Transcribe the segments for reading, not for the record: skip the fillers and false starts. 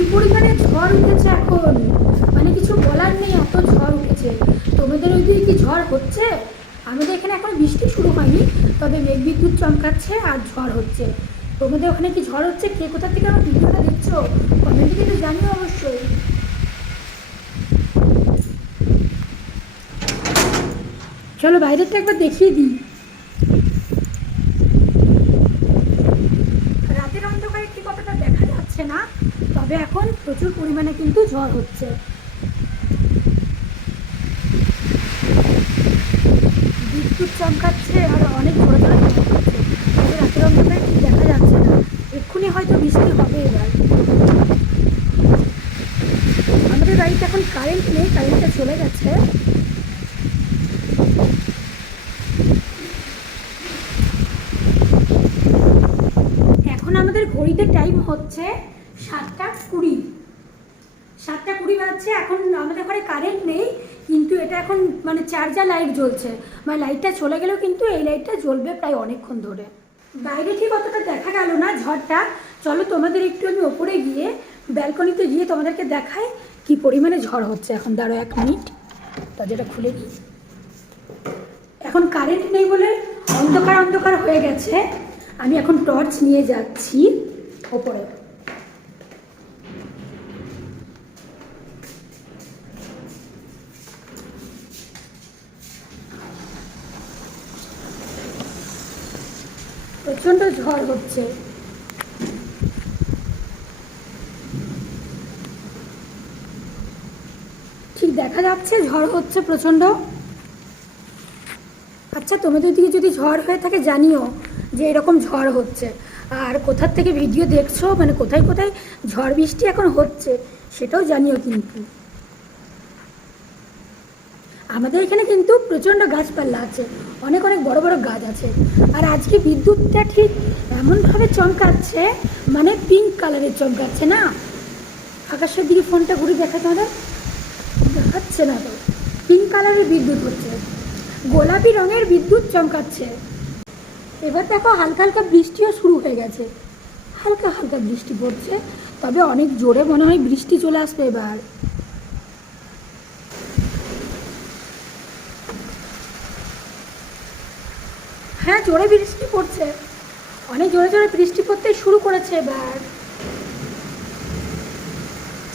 কি পরিমাণে ঝড় উঠেছে এখন, মানে কিছু বলার নেই, এত ঝড় উঠেছে। তোমাদের ওইদিকে কি ঝড় হচ্ছে? আমাদের এখানে এখন বৃষ্টি শুরু হয়নি, তবে মেঘ বিদ্যুৎ চমকাচ্ছে আর ঝড় হচ্ছে। তোমাদের ওখানে কি ঝড় হচ্ছে? কে কোথা থেকে আমার ভিডিওটা দেখছো কমেন্টে কিন্তু জানিও অবশ্যই। চলো বাইরেরটা একবার দেখিয়ে দিই। রাতের অন্ধকারে ঠিক কতটা দেখা যাচ্ছে না, তবে এখন প্রচুর পরিমাণে কিন্তু ঝড় হচ্ছে। বিদ্যুৎ চমকাচ্ছে আর অনেক ঝড় ঝড় চমকাচ্ছে, তবে রাতের অন্ধকারে ঠিক দেখা যাচ্ছে না। এক্ষুনি হয়তো বৃষ্টি হবে এবার। আমাদের বাড়িতে এখন কারেন্ট নেই, কারেন্টটা চলে গেছে। এখন আমাদের ঘড়িতে টাইম হচ্ছে 7:20। 7:20 বাজছে। এখন আমাদের ঘরে কারেন্ট নেই, কিন্তু এটা এখন মানে চার্জার লাইট জ্বলছে, মানে লাইটটা চলে গেলেও কিন্তু এই লাইটটা জ্বলবে প্রায় অনেকক্ষণ ধরে। বাইরে ঠিক অতটা দেখা গেল না ঝড়টা। চলো তোমাদের একটু আমি ওপরে গিয়ে ব্যালকনিতে গিয়ে তোমাদেরকে দেখাই কি পরিমাণে ঝড় হচ্ছে। এখন দাঁড়ো 1 মিনিট, দরজাটা খুলে দিই। এখন কারেন্ট নেই বলে অন্ধকার অন্ধকার হয়ে গেছে। আমি এখন টর্চ নিয়ে যাচ্ছি ওপরে। প্রচণ্ড ঝড় হচ্ছে। ঠিক দেখা যাচ্ছে ঝড় হচ্ছে প্রচণ্ড। আচ্ছা, তোমাদের দিকে যদি ঝড় হয়ে থাকে জানিও যে এরকম ঝড় হচ্ছে, আর কোথার থেকে ভিডিও দেখছো, মানে কোথায় কোথায় ঝড় বৃষ্টি এখন হচ্ছে সেটাও জানিও। কিন্তু আমাদের এখানে কিন্তু প্রচণ্ড গাছপালা আছে, অনেক অনেক বড় বড় গাছ আছে। আর আজকে বিদ্যুৎটা ঠিক এমনভাবে চমকাচ্ছে, মানে পিঙ্ক কালারের চমকাচ্ছে না। আকাশের দিকে ফোনটা ঘুরে দেখা তোমাদের দেখাচ্ছে না তো, পিঙ্ক কালারের বিদ্যুৎ হচ্ছে, গোলাপি রঙের বিদ্যুৎ চমকাচ্ছে। এবার দেখো হালকা হালকা বৃষ্টিও শুরু হয়ে গেছে, হালকা হালকা বৃষ্টি পড়ছে, তবে অনেক জোরে মনে হয় বৃষ্টি চলে আসবে এবার। হ্যাঁ, জোরে বৃষ্টি পড়ছে, অনেক জোরে জোরে বৃষ্টি পড়তে শুরু করেছে এবার।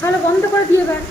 চলো বন্ধ করে দিয়ে এবার।